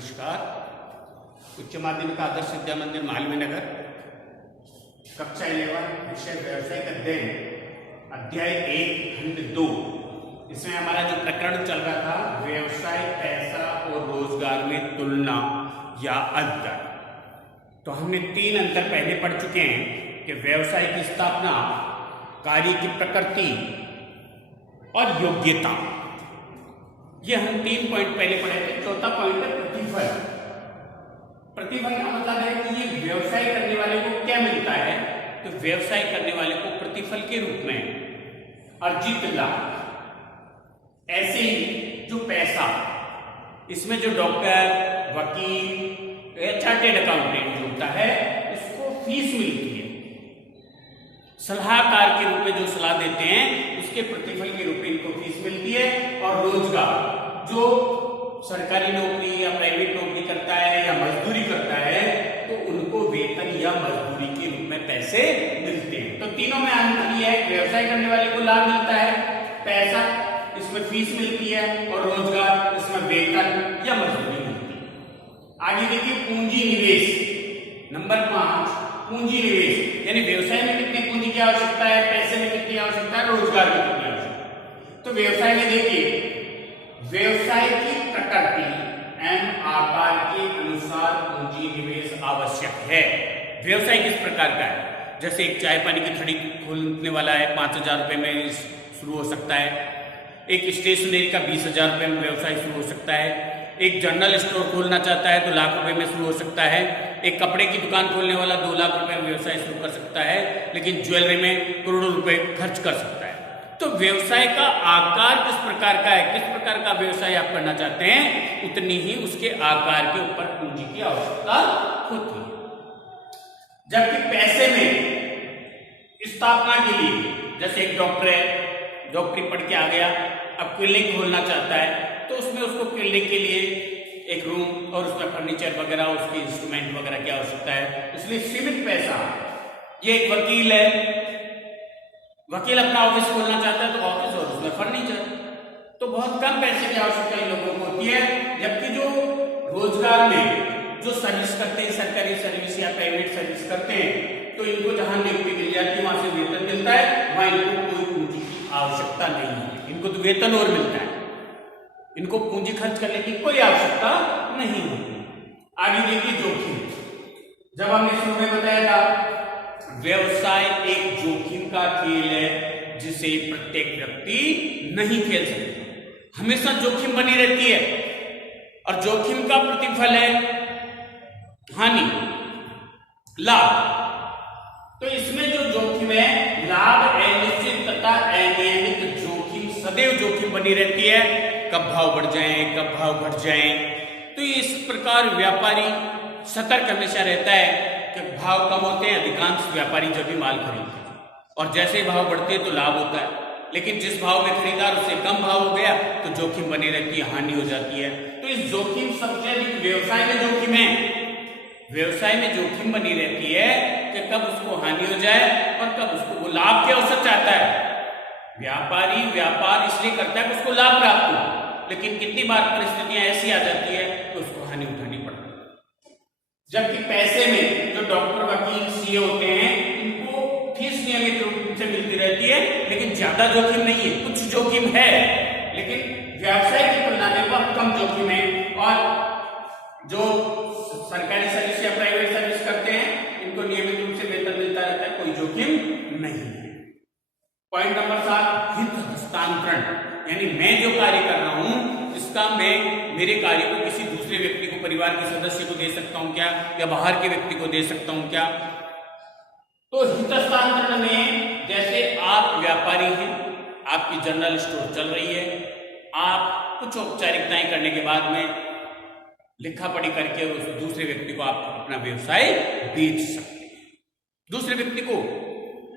नमस्कार। उच्च माध्यमिक आदर्श विद्या मंदिर मालवीय नगर, कक्षा 11, विषय व्यावसायिक अध्ययन, अध्याय 1 खंड 2। इसमें हमारा जो प्रकरण चल रहा था व्यवसाय, पैसा और रोजगार में तुलना या अंतर। तो हमने 3 अंतर पहले पढ़ चुके हैं कि व्यवसाय की स्थापना, कार्य की प्रकृति और योग्यता। ये हम 3 पॉइंट पहले पढ़े थे। चौथा पॉइंट है प्रतिफल। प्रतिफल का मतलब है कि ये व्यवसाय करने वाले को क्या मिलता है। तो व्यवसाय करने वाले को प्रतिफल के रूप में अर्जित लाभ। ऐसे ही जो पैसा, इसमें जो डॉक्टर, वकील या चार्टेड अकाउंटेंट जो होता है उसको फीस मिलती है। सलाहकार के रूप में जो सलाह देते हैं उसके प्रतिफल के रूप में इनको फीस मिलती है। और रोजगार, जो सरकारी नौकरी या प्राइवेट नौकरी करता है या मजदूरी करता है तो उनको वेतन या मजदूरी के रूप में पैसे मिलते हैं। तो तीनों में अंतर यह है, व्यवसाय करने वाले को लाभ मिलता है, पैसा इसमें फीस मिलती है, और रोजगार इसमें वेतन या मजदूरी मिलती है। आगे देखिए पूंजी निवेश। नंबर 5, पूंजी निवेश, यानी व्यवसाय में कितनी पूंजी की आवश्यकता है, पैसे में कितनी आवश्यकता है, रोजगार में कितनी आवश्यकता है। तो व्यवसाय में देखिए, व्यवसाय की प्रकृति एवं आकार के अनुसार पूंजी निवेश आवश्यक है। व्यवसाय किस प्रकार का है, जैसे एक चाय पानी की थड़ी खोलने वाला है, 5,000 रुपए में शुरू हो सकता है। एक स्टेशनरी का 20,000 रुपए में व्यवसाय शुरू हो सकता है। एक जनरल स्टोर खोलना चाहता है तो लाख रुपए में शुरू हो सकता है। एक कपड़े की दुकान खोलने वाला 2 लाख रुपए में व्यवसाय शुरू कर सकता है, लेकिन ज्वेलरी में करोड़ों रुपए खर्च कर सकता है। तो व्यवसाय का आकार किस प्रकार का है, किस प्रकार का व्यवसाय आप करना चाहते हैं, उतनी ही उसके आकार के ऊपर पूंजी की आवश्यकता होती है। जबकि पैसे में स्थापना के लिए, जैसे एक डॉक्टर है, डॉक्टरी पढ़ के आ गया, अब क्लिनिक खोलना चाहता है तो उसमें उसको क्लिनिक के लिए एक रूम और उसमें फर्नीचर वगैरह, उसके इंस्ट्रूमेंट वगैरह की आवश्यकता है, इसलिए सीमित पैसा। ये एक वकील है, वकील अपना ऑफिस खोलना चाहता है तो ऑफिस और उसमें फर्नीचर, तो बहुत कम पैसे की आवश्यकता इन लोगों को होती है। जबकि जो रोजगार में जो सर्विस करते हैं, सरकारी सर्विस या प्राइवेट सर्विस करते हैं, तो इनको जहां नियुक्ति मिल जाती है, वहां से वेतन मिलता है, वहां इनको कोई पूंजी की आवश्यकता नहीं है। इनको तो वेतन और मिलता है, इनको पूंजी खर्च करने की कोई आवश्यकता नहीं होती। आगे देखिए जोखिम। जब हमने शुरू में बताया था व्यवसाय एक जोखिम का खेल है जिसे प्रत्येक व्यक्ति नहीं खेल सकता। हमेशा जोखिम बनी रहती है, और जोखिम का प्रतिफल है हानि, लाभ। तो इसमें जो जोखिम है, लाभ अनिश्चित तथा अनियमित जोखिम, सदैव जोखिम बनी रहती है। कब भाव बढ़ जाए, कब भाव घट जाए। तो इस प्रकार व्यापारी सतर्क हमेशा रहता है कि भाव कम होते हैं, अधिकांश व्यापारी जब भी माल खरीदते हैं, और जैसे ही भाव बढ़ते हैं तो लाभ होता है। लेकिन जिस भाव में खरीदार उससे कम भाव हो गया तो जोखिम बनी रहती है, हानि हो जाती है। तो इस जोखिम सबसे अधिक व्यवसाय में जोखिम है। व्यवसाय में जोखिम बनी रहती है कि कब उसको हानि हो जाए और कब उसको, वो लाभ के अवसर चाहता है। व्यापारी व्यापार इसलिए करता है कि उसको लाभ प्राप्त हो, लेकिन कितनी बार परिस्थितियां ऐसी आ जाती है तो उसको हानि उठानी पड़ती है। जबकि पैसे में जो डॉक्टर, वकील, सीए होते हैं, इनको फीस नियमित रूप से मिलती रहती है, लेकिन ज्यादा जोखिम नहीं है। कुछ जोखिम है, लेकिन व्यवसाय की तुलना में बहुत कम जोखिम है। और जो सरकारी सर्विस या प्राइवेट सर्विस करते हैं, इनको नियमित रूप से वेतन मिलता रहता है, कोई जोखिम नहीं है। पॉइंट नंबर 7, हित हस्तांतरण, यानी मैं जो कार्य कर रहा हूं इसका मैं मेरे कार्य को किसी दूसरे व्यक्ति को, परिवार के सदस्य को दे सकता हूं क्या, या बाहर के व्यक्ति को दे सकता हूं क्या। तो हित हस्तांतरण में, जैसे आप व्यापारी हैं, आपकी जनरल स्टोर चल रही है, आप कुछ औपचारिकताएं करने के बाद में लिखा पढ़ी करके उस दूसरे व्यक्ति को आप अपना व्यवसाय बेच सकते हैं। दूसरे व्यक्ति को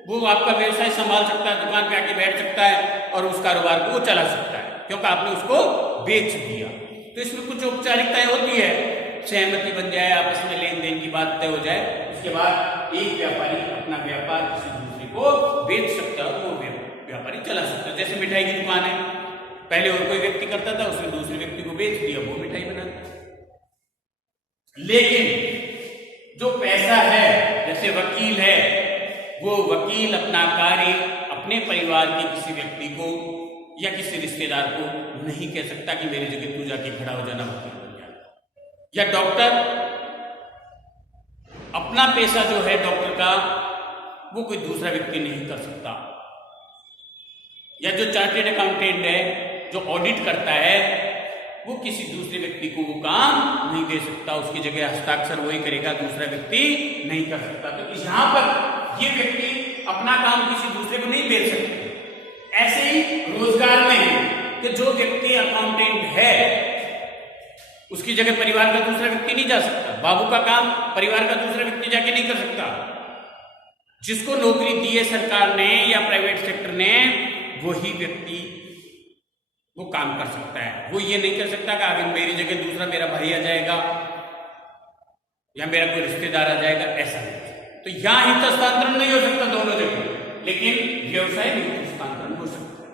वो आपका व्यवसाय संभाल सकता है, दुकान पे आके बैठ सकता है और उस कारोबार को वो चला सकता है, क्योंकि आपने उसको बेच दिया। तो इसमें कुछ औपचारिकताएं होती है, सहमति बन जाए, आपस में लेन देन की बात तय हो जाए, उसके बाद एक व्यापारी अपना व्यापार किसी दूसरे को बेच सकता है, वो व्यापारी चला सकता है। जैसे मिठाई की दुकान है, पहले और कोई व्यक्ति करता था, उसने दूसरे व्यक्ति को बेच दिया, वो मिठाई बनाता है। लेकिन जो पैसा है, जैसे वकील है, वो वकील अपना कार्य अपने परिवार के किसी व्यक्ति को या किसी रिश्तेदार को नहीं कह सकता कि मेरी जगह तू जाके खड़ा हो जाना, वकील बन जा। या डॉक्टर अपना पैसा जो है डॉक्टर का, वो कोई दूसरा व्यक्ति नहीं कर सकता। या जो चार्टेड अकाउंटेंट है, जो ऑडिट करता है, वो किसी दूसरे व्यक्ति को वो काम नहीं दे सकता, उसकी जगह हस्ताक्षर वही करेगा, दूसरा व्यक्ति नहीं कर सकता। तो यहां पर ये व्यक्ति अपना काम किसी दूसरे को नहीं दे सकते। ऐसे ही रोजगार में है कि जो व्यक्ति अकाउंटेंट है, उसकी जगह परिवार का दूसरा व्यक्ति नहीं जा सकता। बाबू का काम परिवार का दूसरा व्यक्ति जाके नहीं कर सकता। जिसको नौकरी दी है सरकार ने या प्राइवेट सेक्टर ने, वही व्यक्ति वो काम कर सकता है। वो ये नहीं कर सकता कि आगे मेरी जगह दूसरा मेरा भाई आ जाएगा या मेरा कोई रिश्तेदार आ जाएगा, ऐसा नहीं। तो यहां हित हस्तांतरण नहीं हो सकता दोनों जगह, लेकिन व्यवसाय में हित हस्तांतरण हो सकता है।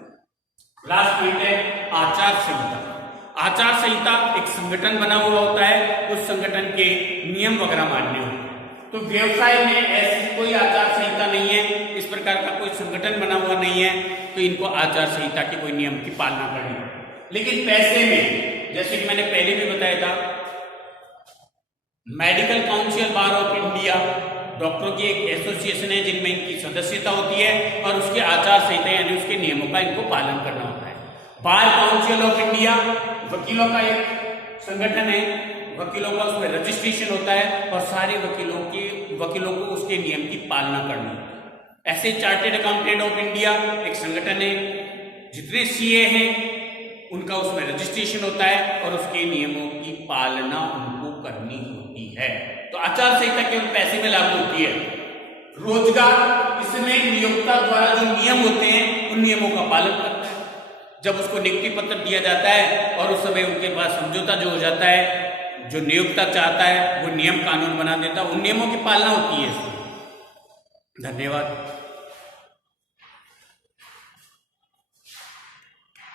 लास्ट पॉइंट है आचार संहिता। आचार संहिता एक संगठन बना हुआ होता है, उस संगठन के नियम वगैरह मान्य होते हैं। तो व्यवसाय में ऐसी कोई आचार संहिता नहीं है, इस प्रकार का कोई संगठन बना हुआ नहीं है, तो इनको आचार संहिता के कोई नियम की पालना करनी है। लेकिन पैसे में, जैसे कि मैंने पहले भी बताया था, medical council bar of India डॉक्टरों की एक एसोसिएशन है जिनमें इनकी सदस्यता होती है और उसके आचार संहिता यानी उसके नियमों का इनको पालन करना होता है। बार काउंसिल ऑफ इंडिया वकीलों का एक संगठन है, वकीलों का उसमें रजिस्ट्रेशन होता है और सारे वकीलों को उसके नियम की पालना करनी होती है। ऐसे चार्टेड अकाउंटेंट ऑफ इंडिया एक संगठन है, जितने सीए हैं उनका उसमें रजिस्ट्रेशन होता है और उसके नियमों की पालना उनको करनी होती है। तो आचार संहिता केवल पैसे में लागू होती है। रोजगार, इसमें नियोक्ता द्वारा जो नियम होते हैं उन नियमों का पालन करता है। जब उसको नियुक्ति पत्र दिया जाता है और उस समय उनके पास समझौता जो हो जाता है, जो नियोक्ता चाहता है वो नियम कानून बना देता है, उन नियमों की पालना होती है इसमें। धन्यवाद।